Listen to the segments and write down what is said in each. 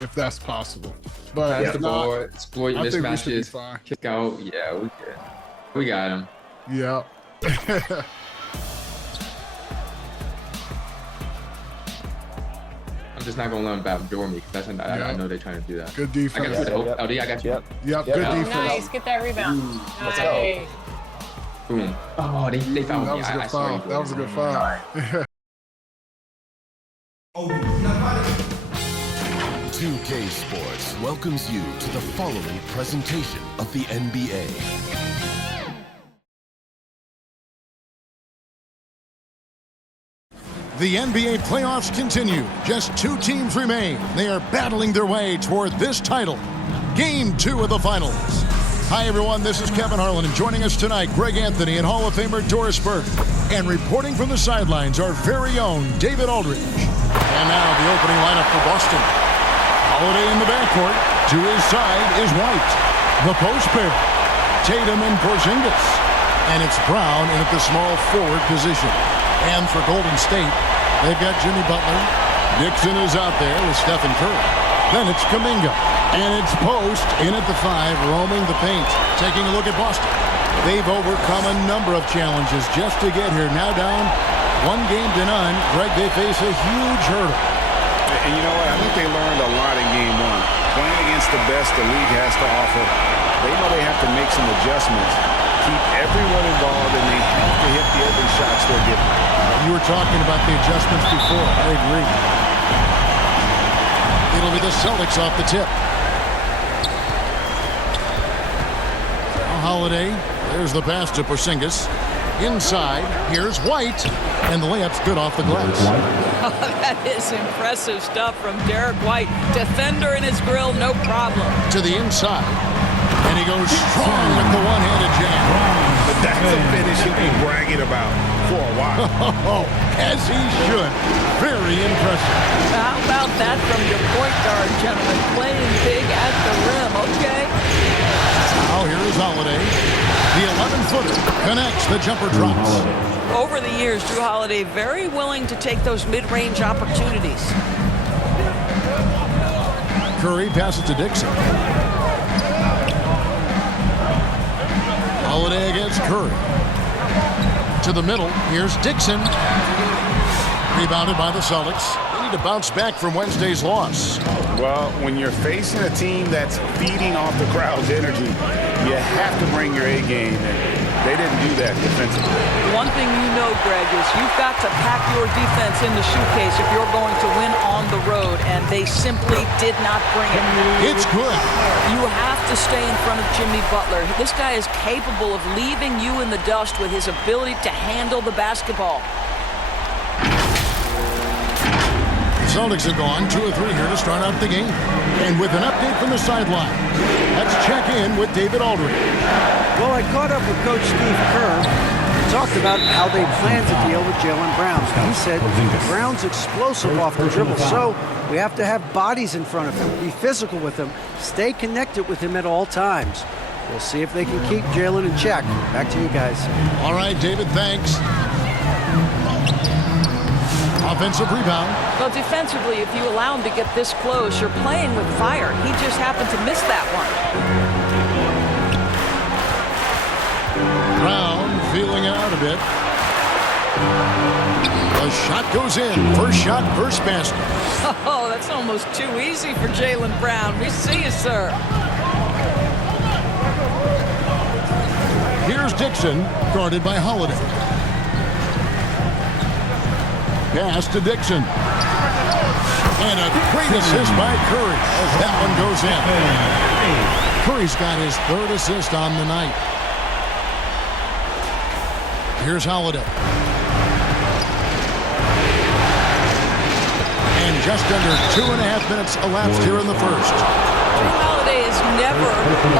if that's possible. But Pass if the not, ball, exploit I think we should be mismatches, fine. kick out. Yeah, we good. We got him. Yeah. I'm just not gonna let him backdoor me because I know they're trying to do that. Good I defense. got you. LD, I got you. Yep. Good defense. Nice. Get that rebound. Let's Nice. go. Boom. Oh, they found That me. was a I good saw foul. you. That was a good foul. 2K Sports welcomes you to the following presentation of the NBA. The NBA playoffs continue. Just two teams remain. They are battling their way toward this title. Game 2 of the finals. Hi, everyone. This is Kevin Harlan, and joining us tonight, Greg Anthony and Hall of Famer Doris Burke. And reporting from the sidelines, our very own David Aldridge. And now the opening lineup for Boston. Holiday in the backcourt. To his side is White. The post pair, Tatum and Porzingis. And it's Brown in at the small forward position. And for Golden State, they've got Jimmy Butler. Dixon is out there with Stephen Curry. Then it's Kuminga. And it's Post in at the 5, roaming the paint. Taking a look at Boston. They've overcome a number of challenges just to get here. Now down 1-0. Greg, they face a huge hurdle. And you know what? I think they learned a lot in Game 1. Playing against the best the league has to offer, they know they have to make some adjustments, keep everyone involved, and they have to hit the open shots they're given. You were talking about the adjustments before. I agree. It'll be the Celtics off the tip. Now Holiday. There's the pass to Porzingis. Inside, here's White. And the layup's good off the glass. Oh, that is impressive stuff from Derek White. Defender in his grill, no problem. To the inside. And he goes strong with the one-handed jam. But that's a finish he'll be bragging about for a while. As he should. Very impressive. How about that from your point guard, gentlemen? Playing big at the rim, okay? Now here is Holiday. The 11-footer connects. The jumper drops. Over the years, Drew Holiday very willing to take those mid-range opportunities. Curry passes to Dixon. Holiday against Curry. To the middle. Here's Dixon. Rebounded by the Celtics. They need to bounce back from Wednesday's loss. Well, when you're facing a team that's feeding off the crowd's energy, you have to bring your A game, and they didn't do that defensively. One thing you know, Greg, is you've got to pack your defense in the suitcase if you're going to win on the road, and they simply did not bring it. It's good. You have to stay in front of Jimmy Butler. This guy is capable of leaving you in the dust with his ability to handle the basketball. Celtics have gone 2 of 3 here to start out the game. And with an update from the sideline, let's check in with David Aldridge. Well, I caught up with Coach Steve Kerr. He talked about how they plan to deal with Jaylen Brown. He said Brown's explosive off the dribble, so we have to have bodies in front of him, be physical with him, stay connected with him at all times. We'll see if they can keep Jaylen in check. Back to you guys. All right, David, thanks. Offensive rebound. Well, defensively, if you allow him to get this close, you're playing with fire. He just happened to miss that one. Brown feeling it out a bit. The shot goes in. First shot, first basket. Oh, that's almost too easy for Jaylen Brown. We see you, sir. Here's Dixon, guarded by Holiday. Pass to Dixon. And a great assist by Curry as that one goes in. Curry's got his 3rd assist on the night. Here's Holiday. And just under 2.5 minutes elapsed here in the first. Drew Holiday is never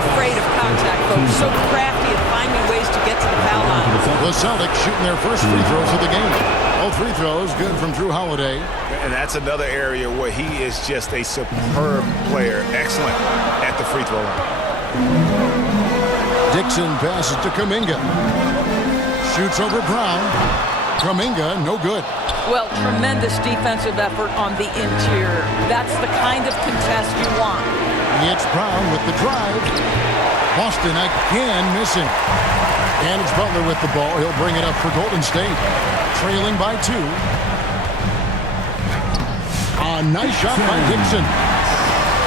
afraid of contact, folks. So crafty at finding ways to get to the foul line. The Celtics shooting their first free throws of the game. All 3 throws good from Drew Holiday. And that's another area where he is just a superb player. Excellent at the free throw line. Dixon passes to Kuminga. Shoots over Brown. Kuminga, no good. Well, tremendous defensive effort on the interior. That's the kind of contest you want. It's Brown with the drive. Boston again missing. And it's Butler with the ball. He'll bring it up for Golden State. Trailing by 2. A nice shot by Dixon.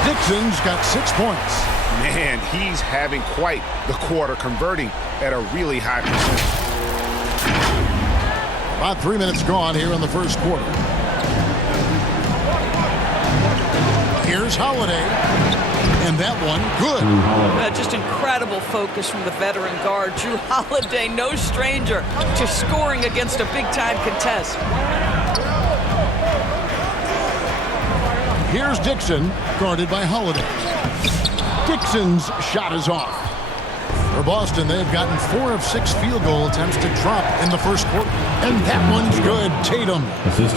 Dixon's got 6 points. Man, he's having quite the quarter, converting at a really high percentage. About 3 minutes gone here in the first quarter. Here's Holiday. And that one, good. Just incredible focus from the veteran guard. Drew Holiday, no stranger to scoring against a big-time contest. Here's Dixon, guarded by Holiday. Dixon's shot is off. For Boston, they've gotten 4 of 6 field goal attempts to drop in the first quarter. And that one's good. Tatum.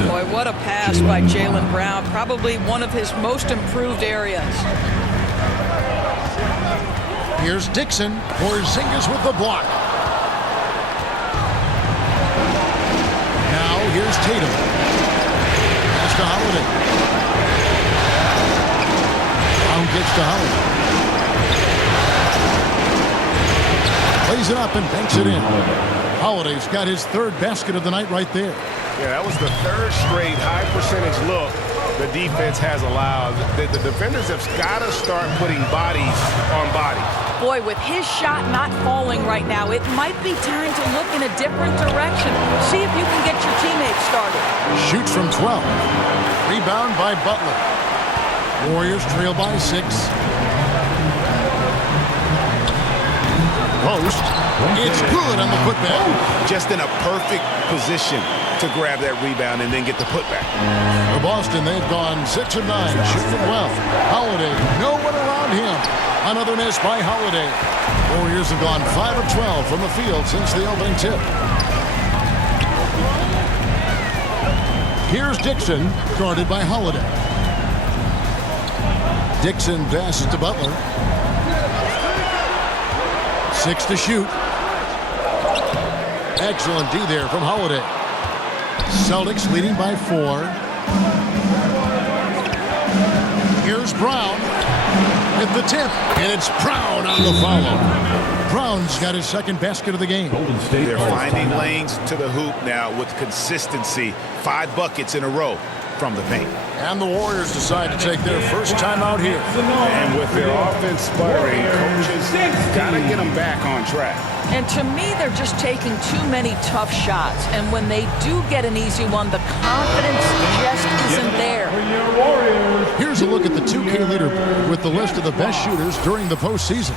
Boy, what a pass by Jaylen Brown. Probably one of his most improved areas. Here's Dixon. Porzingis with the block. Now here's Tatum. Pass to Holiday. Brown kicks to Holiday. Plays it up and banks it in. Holiday's got his 3rd basket of the night right there. Yeah, that was the 3rd straight high percentage look the defense has allowed. The defenders have got to start putting bodies on bodies. Boy, with his shot not falling right now, it might be time to look in a different direction. See if you can get your teammates started. Shoots from 12. Rebound by Butler. Warriors trail by 6. Post. It's good on the putback. Just in a perfect position to grab that rebound and then get the putback. For Boston, they've gone 6 of 9, shooting well. Holiday, no one around him. Another miss by Holiday. Warriors have gone 5 of 12 from the field since the opening tip. Here's Dixon, guarded by Holiday. Dixon passes to Butler. 6 to shoot. Excellent D there from Holiday. Celtics leading by 4. Here's Brown with the tip, and it's Brown on the follow. Brown's got his 2nd basket of the game. They're finding lanes to the hoop now with consistency. 5 buckets in a row from the paint. And the Warriors decide to take their first time out here. And with their offense sputtering, coaches got to get them back on track. And to me, they're just taking too many tough shots. And when they do get an easy one, the confidence just isn't there. Here's a look at the 2K leaderboard with the list of the best shooters during the postseason.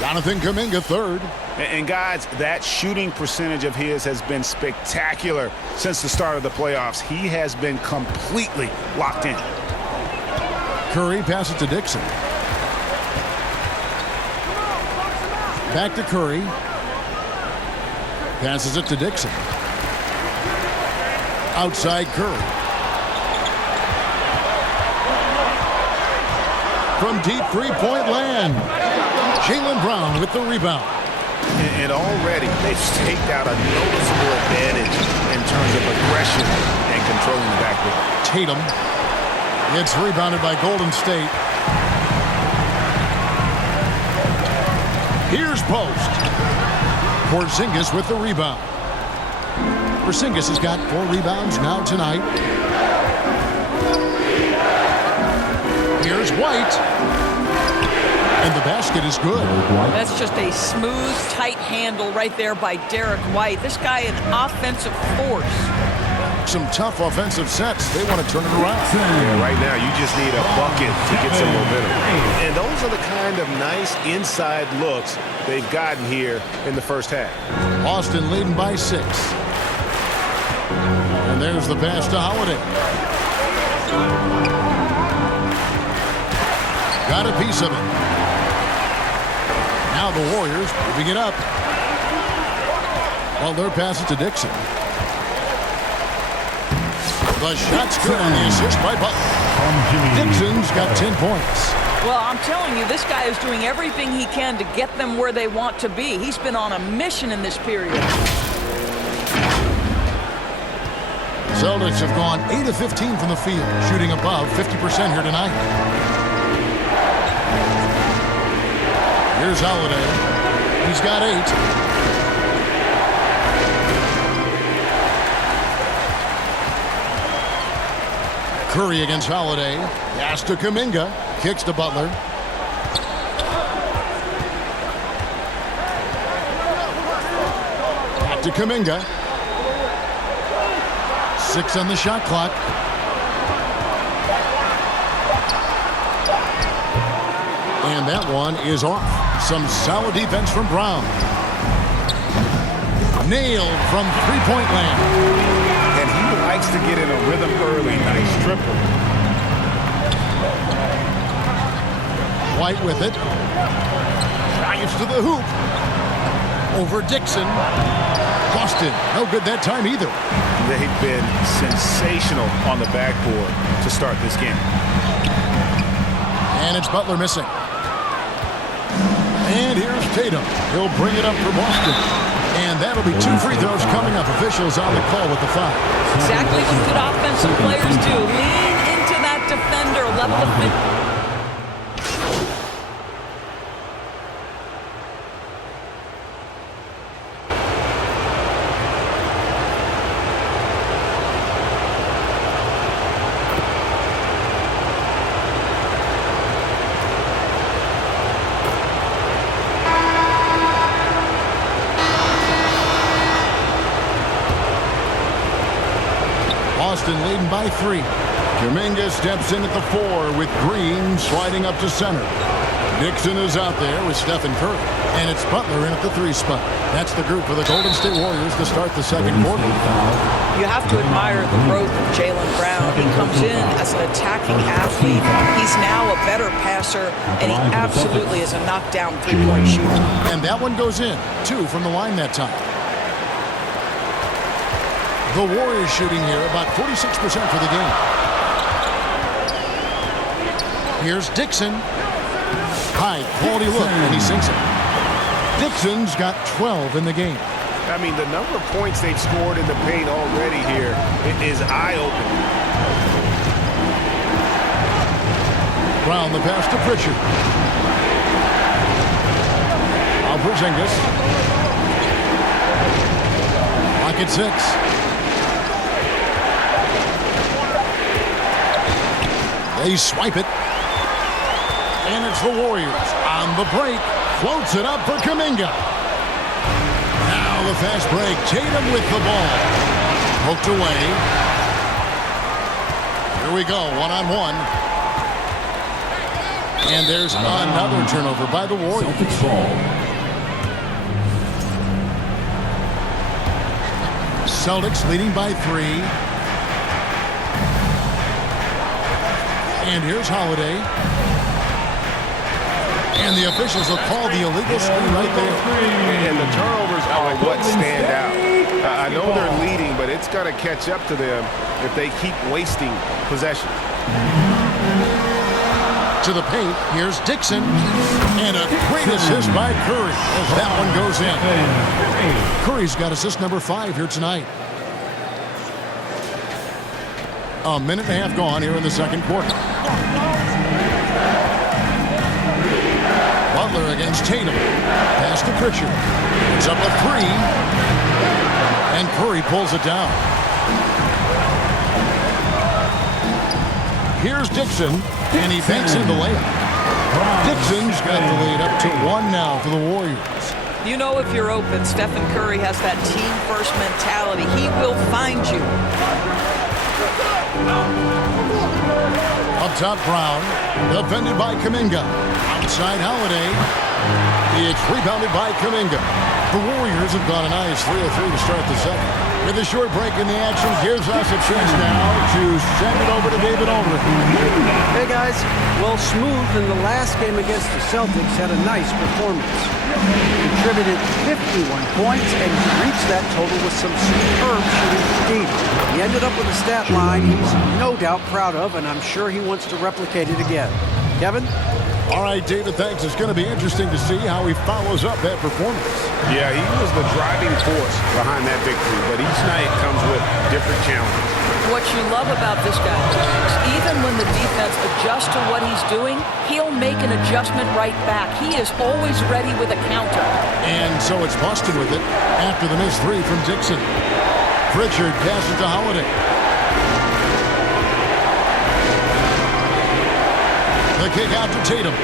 Jonathan Kuminga 3rd. And guys, that shooting percentage of his has been spectacular since the start of the playoffs. He has been completely locked in. Curry passes to Dixon. Back to Curry. Passes it to Dixon. Outside Curry. From deep 3-point land. Jaylen Brown with the rebound. And already they've staked out a noticeable advantage in terms of aggression and controlling the backcourt. Tatum. It's rebounded by Golden State. Here's Post. Porzingis with the rebound. Porzingis has got 4 rebounds now tonight. Here's White. And the basket is good. That's just a smooth, tight handle right there by Derek White. This guy an offensive force. Some tough offensive sets. They want to turn it around. Yeah, right now you just need a bucket to get some momentum. And those are the kind of nice inside looks they've gotten here in the first half. Boston leading by 6. And there's the pass to Holiday. Got a piece of it. Now the Warriors moving it up. Well, their pass it to Dixon. The shot's good on the assist by Butler. Dixon's got 10 points. Well, I'm telling you, this guy is doing everything he can to get them where they want to be. He's been on a mission in this period. Celtics have gone 8 of 15 from the field, shooting above 50% here tonight. Here's Holiday. He's got 8. Curry against Holiday. Pass to Kuminga. Kicks to Butler. Back to Kuminga. 6 on the shot clock. And that one is off. Some solid defense from Brown. Nailed from three-point land. And he likes to get in a rhythm early. Nice triple. White with it. Drives to the hoop. Over Dixon. Boston. No good that time either. They've been sensational on the backboard to start this game. And it's Butler missing. And here's Tatum. He'll bring it up for Boston. And that'll be 2 free throws coming up. Officials on the call with the foul. Exactly what good offensive players do. Lean into that defender. Level of Boston leading by 3. Kuminga steps in at the 4 with Green sliding up to center. Dixon is out there with Stephen Curry. And it's Butler in at the 3 spot. That's the group for the Golden State Warriors to start the second quarter. You have to admire the growth of Jaylen Brown. He comes in as an attacking athlete. He's now a better passer, and he absolutely is a knockdown three-point shooter. And that one goes in. 2 from the line that time. The Warriors shooting here about 46% for the game. Here's Dixon. High quality look, and he sinks it. Dixon's got 12 in the game. I mean, the number of points they've scored in the paint already here is eye-opening. Brown the pass to Pritchard. Now Porzingis. Lock at 6. They swipe it. And it's the Warriors on the break. Floats it up for Kuminga. Now the fast break. Tatum with the ball. Poked away. Here we go. 1-on-1. And there's another turnover by the Warriors. Celtics leading by 3. And here's Holiday. And the officials will call the illegal screen right there. And the turnovers are what stand out. I know they're leading, but it's got to catch up to them if they keep wasting possession. To the paint, here's Dixon. And a great assist by Curry as that one goes in. Curry's got assist number 5 here tonight. A minute and a half gone here in the second quarter. Butler against Tatum. Pass to Pritchard. It's up a 3. And Curry pulls it down. Here's Dixon. And he banks in the layup. Dixon's got the lead up to 1 now for the Warriors. You know if you're open, Stephen Curry has that team-first mentality. He will find you. Up top, Brown. Defended by Kuminga. Outside Holiday. It's rebounded by Kuminga. The Warriors have got a nice 3-3 to start the second. With a short break in the action, gives us a chance now to send it over to David Aldridge. Hey guys, well, Smooth in the last game against the Celtics had a nice performance. He contributed 51 points and he reached that total with some superb shooting from deep. He ended up with a stat line he's no doubt proud of, and I'm sure he wants to replicate it again. Kevin? All right, David, thanks. It's going to be interesting to see how he follows up that performance. Yeah, he was the driving force behind that victory, but each night comes with different challenges. What you love about this guy is even when the defense adjusts to what he's doing, he'll make an adjustment right back. He is always ready with a counter. And so it's Boston with it after the missed three from Dixon. Pritchard passes to Holiday. The kick out to Tatum.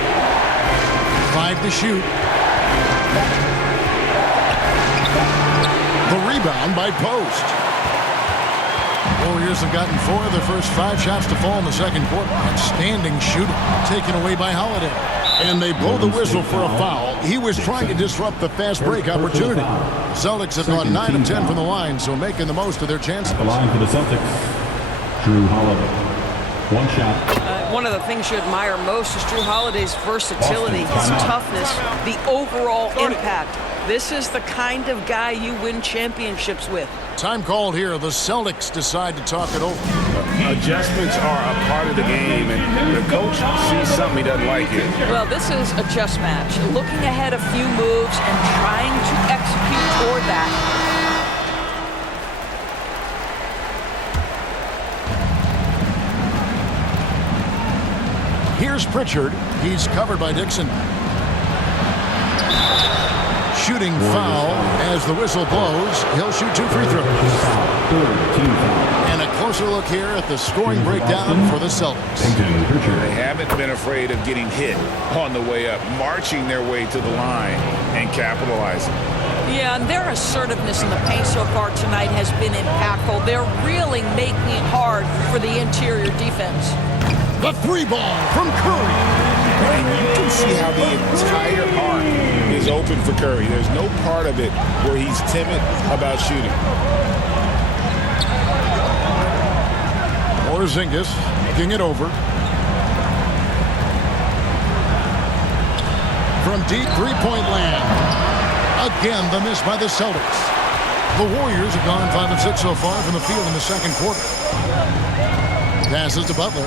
5 to shoot. The rebound by Post. Warriors have gotten 4 of their first 5 shots to fall in the second quarter. Outstanding shooting taken away by Holiday. And they blow the whistle for a foul. He was trying to disrupt the fast break opportunity. Celtics have gone 9 of 10 from the line, so making the most of their chances. The line for the Celtics, Drew Holiday. 1 shot. One of the things you admire most is Drew Holiday's versatility, his toughness, the overall impact. This is the kind of guy you win championships with. Time called here. The Celtics decide to talk it over. Adjustments are a part of the game, and the coach sees something he doesn't like here. Well, this is a chess match. Looking ahead a few moves and trying to execute toward that. Here's Pritchard. He's covered by Dixon. Shooting foul as the whistle blows. He'll shoot 2 free throws. And a closer look here at the scoring breakdown for the Celtics. They haven't been afraid of getting hit on the way up, marching their way to the line and capitalizing. Yeah, and their assertiveness in the paint so far tonight has been impactful. They're really making it hard for the interior defense. The 3 ball from Curry. And you can see how the entire arc is open for Curry. There's no part of it where he's timid about shooting. Porzingis looking it over. From deep three-point land. Again, the miss by the Celtics. The Warriors have gone 5 of 6 so far from the field in the second quarter. Passes to Butler.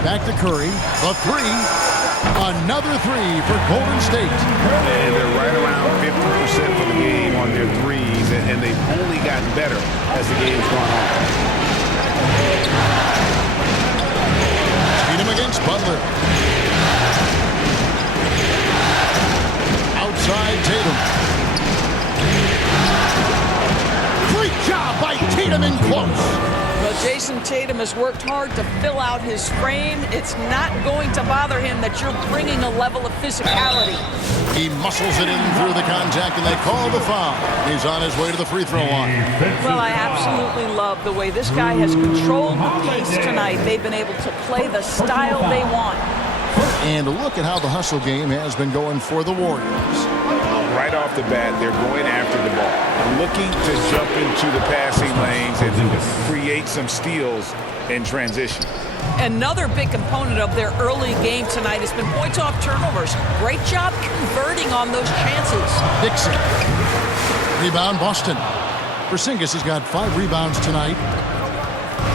Back to Curry. The 3. Another 3 for Golden State. And they're right around 50% for the game on their threes, and they've only gotten better as the game's gone on. Beat him against Butler. Outside Tatum. Great job by Tatum in close. Well, Jason Tatum has worked hard to fill out his frame. It's not going to bother him that you're bringing a level of physicality. He muscles it in through the contact, and they call the foul. He's on his way to the free throw line. Well, I absolutely love the way this guy has controlled the pace tonight. They've been able to play the style they want. And look at how the hustle game has been going for the Warriors. Right off the bat, they're going after the ball, looking to jump into the passing lanes and create some steals in transition. Another big component of their early game tonight has been points off turnovers. Great job converting on those chances. Dixon. Rebound Boston. Porzingis has got 5 rebounds tonight.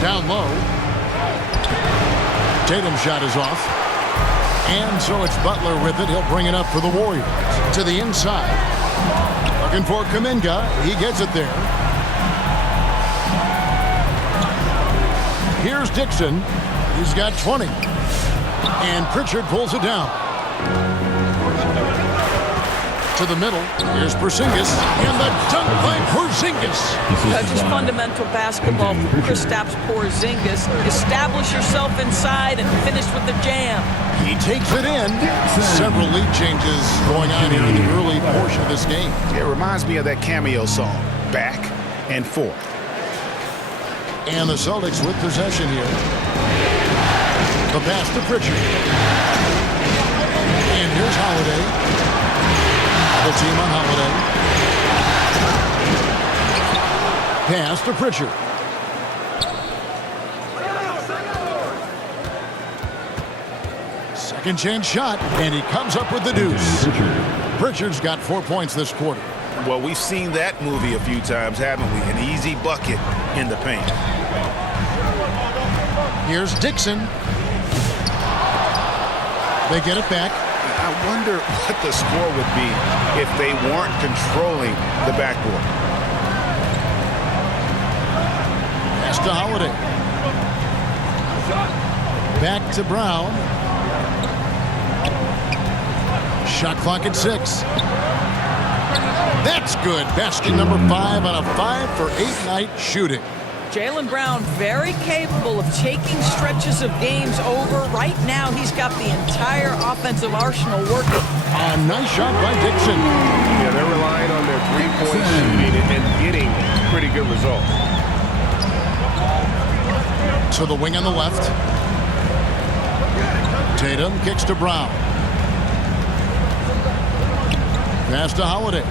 Down low. Tatum's shot is off. And so it's Butler with it. He'll bring it up for the Warriors. To the inside. Looking for Kuminga. He gets it there. Here's Dixon. He's got 20. And Pritchard pulls it down. To the middle. Here's Porzingis. And the dunk by Porzingis. Just fundamental basketball for Kristaps Porzingis. Establish yourself inside and finish with the jam. He takes it in. Several lead changes going on here in the early portion of this game. It reminds me of that cameo song, Back and Forth. And the Celtics with possession here. The pass to Pritchard. And here's Holiday. The team on Holiday. Pass to Pritchard. Second chance shot, and he comes up with the deuce. Pritchard's got 4 points this quarter. Well, we've seen that movie a few times, haven't we? An easy bucket in the paint. Here's Dixon. They get it back. I wonder what the score would be if they weren't controlling the backboard. Pass to Holiday. Back to Brown. Shot clock at 6. That's good. Basket number 5 on a 5-for-8 night shooting. Jaylen Brown very capable of taking stretches of games over. Right now, he's got the entire offensive arsenal working. A nice shot by Dixon. Yeah, they're relying on their three-point shooting and getting pretty good results. To the wing on the left. Tatum kicks to Brown. Pass to Holiday.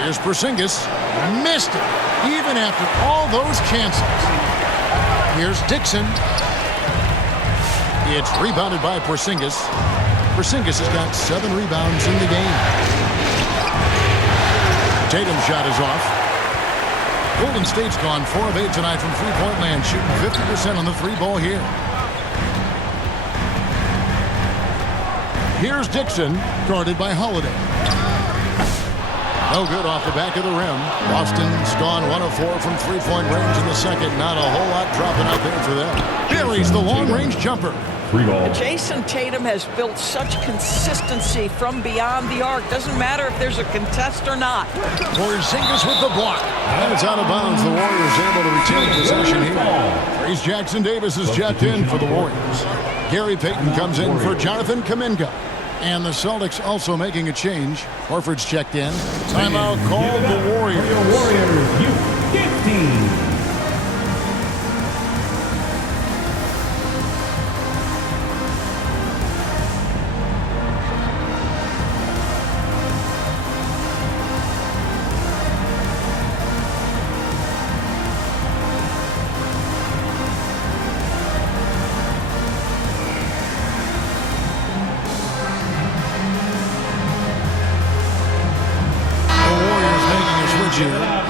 Here's Porzingis. Missed it, even after all those chances. Here's Dixon. It's rebounded by Porzingis. Porzingis has got 7 rebounds in the game. Tatum's shot is off. Golden State's gone 4 of 8 tonight from three-point land, shooting 50% on the 3-ball here. Here's Dixon, guarded by Holiday. No good off the back of the rim. Boston's gone 1 of 4 from three-point range in the second. Not a whole lot dropping out there for them. Buries the long-range jumper. 3 ball. Jason Tatum has built such consistency from beyond the arc. Doesn't matter if there's a contest or not. Porzingis with the block. And it's out of bounds. The Warriors able to retain possession here. Trace Jackson-Davis is checked in for the Warriors. Gary Payton comes in for Jonathan Kuminga. And the Celtics also making a change. Horford's checked in. Timeout called the Warriors. Warriors, you 15.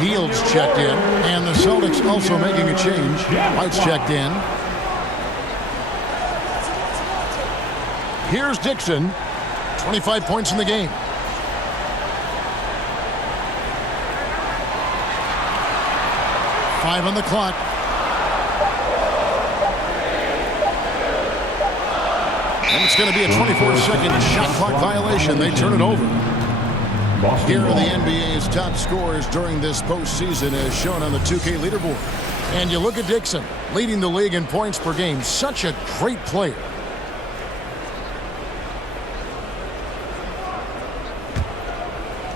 Hield's checked in, and the Celtics also making a change. White's checked in. Here's Dixon, 25 points in the game. Five on the clock. And it's going to be a 24-second shot clock violation. They turn it over. Here are the NBA's top scorers during this postseason as shown on the 2K leaderboard. And you look at Dixon, leading the league in points per game. Such a great player.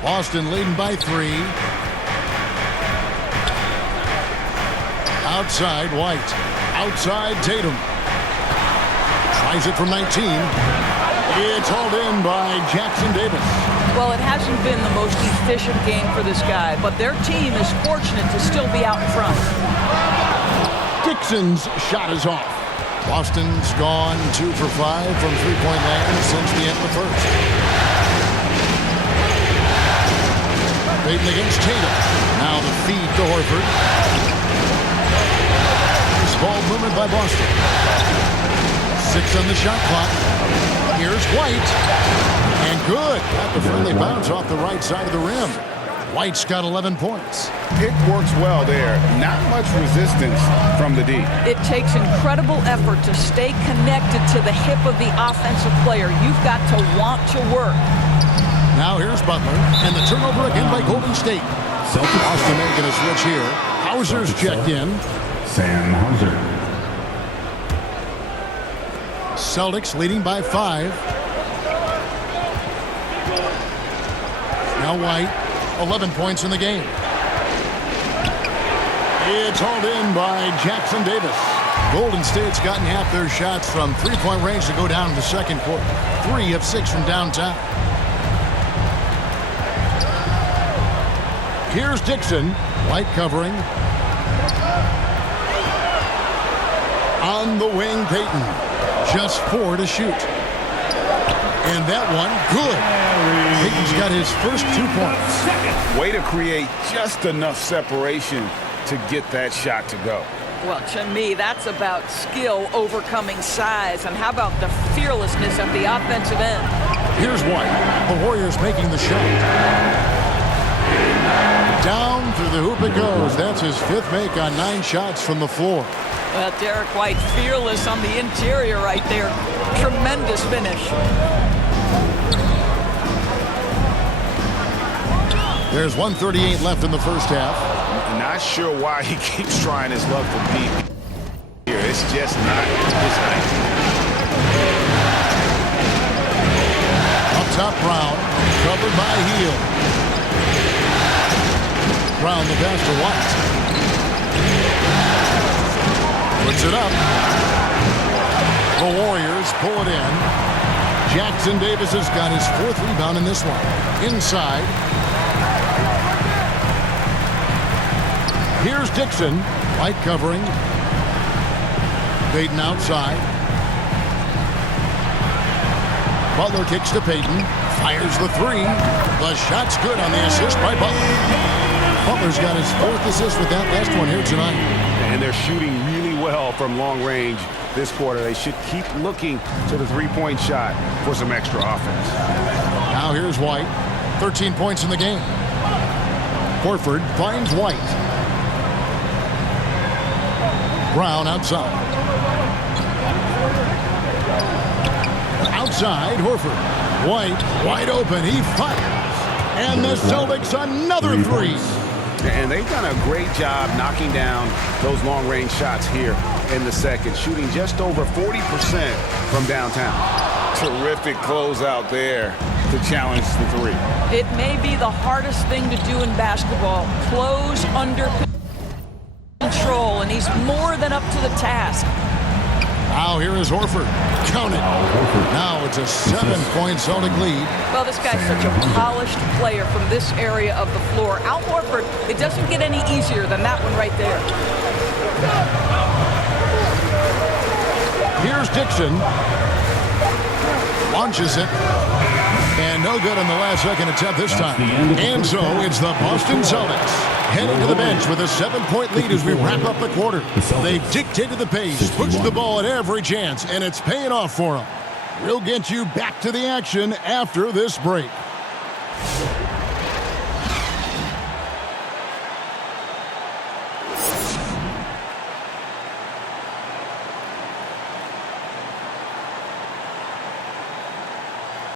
Boston leading by 3. Outside White. Outside Tatum. Tries it from 19. It's hauled in by Jackson-Davis. Well, it hasn't been the most efficient game for this guy, but their team is fortunate to still be out in front. Dixon's shot is off. Boston's gone 2 for 5 from three-point land since the end of the first. Payton against Tatum. Now the feed to Horford. Nice ball movement by Boston. 6 on the shot clock. Here's White. And good. Got the friendly bounce off the right side of the rim. White's got 11 points. Pick works well there. Not much resistance from the D. It takes incredible effort to stay connected to the hip of the offensive player. You've got to want to work. Now here's Butler. And the turnover again by Golden State. Boston making a switch here. Hauser's checked in. Sam Hauser. Celtics leading by 5. Now White, 11 points in the game. It's hauled in by Jackson-Davis. Golden State's gotten half their shots from three-point range to go down in the second quarter. 3 of 6 from downtown. Here's Dixon. White covering. On the wing, Payton. Just 4 to shoot. And that one, good. Peyton's got his first 2 points. Way to create just enough separation to get that shot to go. Well, to me, that's about skill overcoming size. And how about the fearlessness at the offensive end? Here's White. The Warriors making the shot. Down through the hoop it goes. That's his 5th make on 9 shots from the floor. Well, Derek White fearless on the interior right there. Tremendous finish. There's 1:38 left in the first half. Not sure why he keeps trying his luck for deep here. It's just not his night. Up top, Brown. Covered by Heel. Brown the pass to White. Puts it up. The Warriors pull it in. Jackson Davis has got his 4th rebound in this one. Inside. Here's Dixon. White covering. Payton outside. Butler kicks to Payton. Fires the 3. The shot's good on the assist by Butler. Butler's got his 4th assist with that last one here tonight. And they're shooting really well from long range this quarter. They should keep looking to the 3-point shot for some extra offense. Now here's White. 13 points in the game. Horford finds White. Brown outside. Outside, Horford. White wide open. He fires. And the Celtics another 3. And they've done a great job knocking down those long-range shots here in the second, shooting just over 40% from downtown. Terrific closeout there to challenge the 3. It may be the hardest thing to do in basketball. Close under control, and he's more than up to the task. Now here is Horford. Count it. Now it's a 7-point Celtic lead. Well, this guy's such a polished player from this area of the floor. Al Horford, it doesn't get any easier than that one right there. Here's Dixon. Launches it. And no good on the last second attempt this time. And so it's the Boston Celtics heading to the bench with a 7-point lead as we wrap up the quarter. They've dictated the pace, pushed the ball at every chance, and it's paying off for them. We'll get you back to the action after this break.